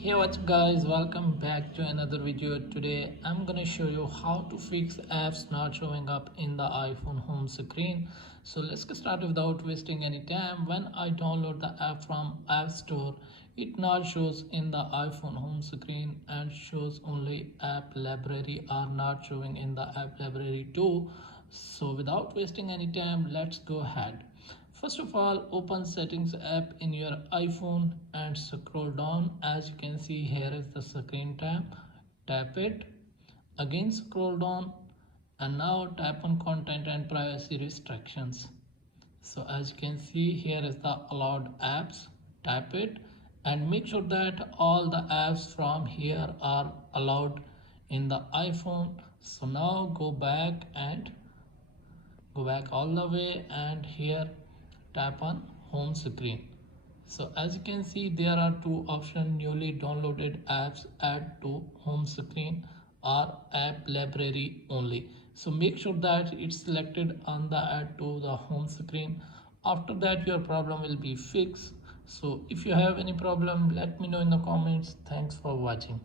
Hey, what's up guys, welcome back to another video. Today I'm gonna show you how to fix apps not showing up in the iPhone home screen. So let's get started without wasting any time. When I download the app from App Store, it not shows in the iPhone home screen and shows only app library are not showing in the app library too. So without wasting any time, let's go ahead. First of all, open settings app in your iPhone and scroll down. As you can see, here is the screen tab. Tap it. Again scroll down and now tap on content and privacy restrictions. So as you can see, here is the allowed apps. Tap it and make sure that all the apps from here are allowed in the iPhone. So now go back all the way and here tap on home screen. So as you can see, there are two options: newly downloaded apps, add to home screen, or app library only. So make sure that it's selected on the add to the home screen. After that your problem will be fixed. So if you have any problem, let me know in the comments. Thanks for watching.